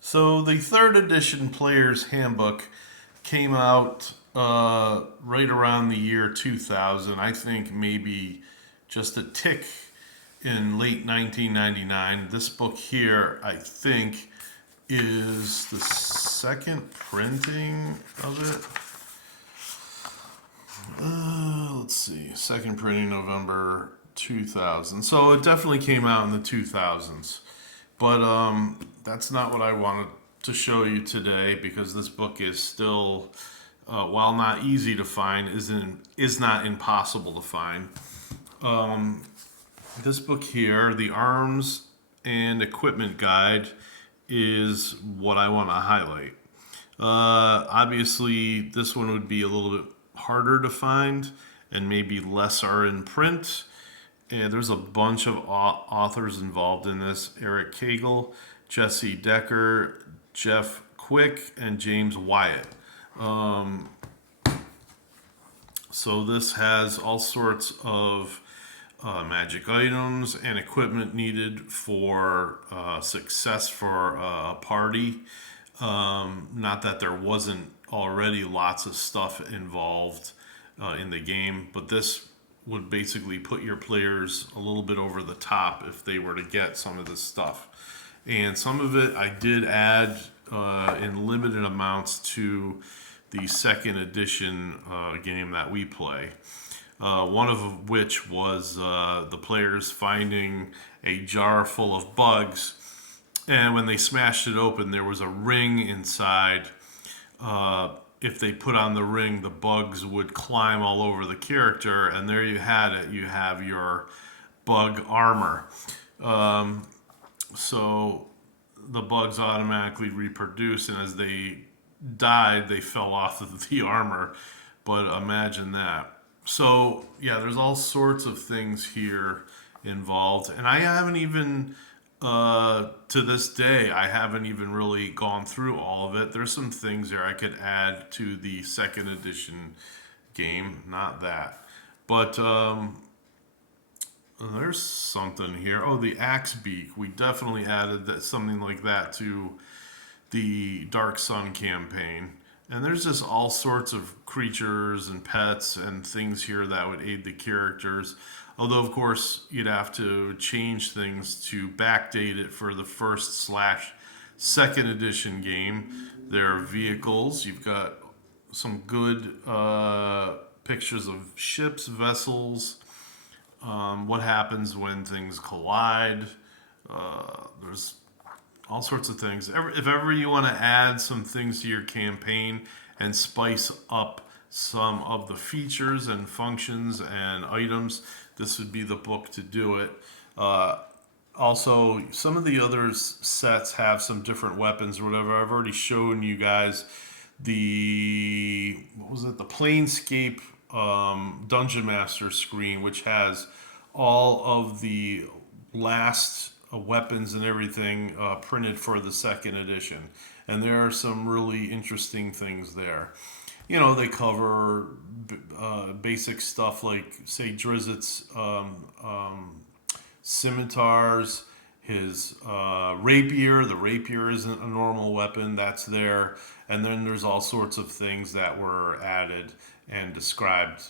So the third edition Player's Handbook came out right around the year 2000. I think maybe just a tick in late 1999. This book here, I think, is the second printing of it. Let's see, second printing November 2000. So it definitely came out in the 2000s. But that's not what I wanted to show you today because this book is still, while not easy to find, is not impossible to find. Um, this book here, the Arms and Equipment Guide, is what I want to highlight. Obviously, this one would be a little bit harder to find, and maybe less are in print. And there's a bunch of authors involved in this: Eric Kagel, Jesse Decker, Jeff Quick, and James Wyatt. Um, so this has all sorts of magic items and equipment needed for success for a party. Not that there wasn't already lots of stuff involved in the game, but this would basically put your players a little bit over the top if they were to get some of this stuff. And some of it I did add in limited amounts to the second edition game that we play. One of which was the players finding a jar full of bugs, and when they smashed it open, there was a ring inside. If they put on the ring, the bugs would climb all over the character, and there you had it. You have your bug armor. Um, so the bugs automatically reproduce, and as they died, they fell off of the armor. But imagine that. So yeah, there's all sorts of things here involved, and I haven't even to this day, I haven't even really gone through all of it. There's some things there I could add to the second edition game, not that. But there's something here. Oh, the axe beak. We definitely added that something like that to the Dark Sun campaign. And there's just all sorts of creatures and pets and things here that would aid the characters. Although, of course, you'd have to change things to backdate it for the first slash second edition game. There are vehicles. You've got some good pictures of ships, vessels, what happens when things collide. There's all sorts of things. If ever you want to add some things to your campaign and spice up some of the features and functions and items, this would be the book to do it. Uh, Also, some of the other sets have some different weapons or whatever. I've already shown you guys the what was it? The Planescape Dungeon Master screen, which has all of the last weapons and everything printed for the second edition. And there are some really interesting things there. You know, they cover basic stuff like, say, Drizzt's scimitars, his rapier. The rapier isn't a normal weapon, that's there. And then there's all sorts of things that were added and described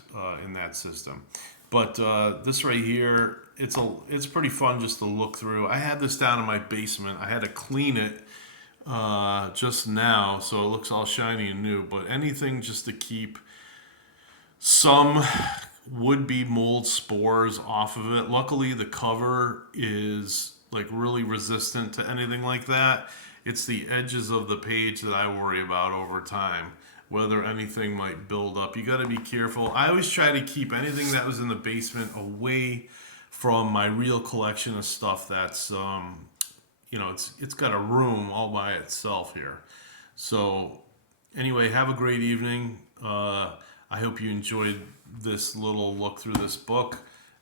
in that system. But this right here, it's pretty fun just to look through. I had this down in my basement. I had to clean it just now, so it looks all shiny and new. But anything just to keep some would-be mold spores off of it. Luckily, the cover is like really resistant to anything like that. It's the edges of the page that I worry about over time, whether anything might build up. You got to be careful. I always try to keep anything that was in the basement away from my real collection of stuff that's it's got a room all by itself here. So anyway, have a great evening. I hope you enjoyed this little look through this book.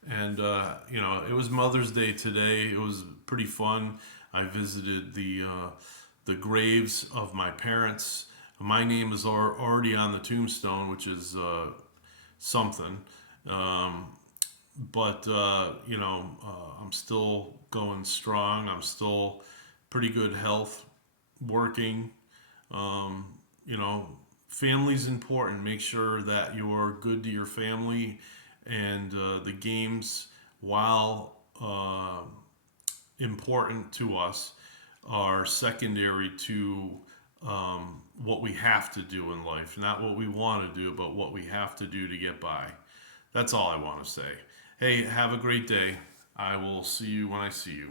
And it was Mother's Day today. It was pretty fun. I visited the graves of my parents. My name is already on the tombstone, which is something. Um, but I'm still going strong. I'm still pretty good health. working. You know, family's important. Make sure that you're good to your family, and the games, while important to us, are secondary to what we have to do in life. Not what we want to do, but what we have to do to get by. That's all I want to say. Hey, have a great day. I will see you when I see you.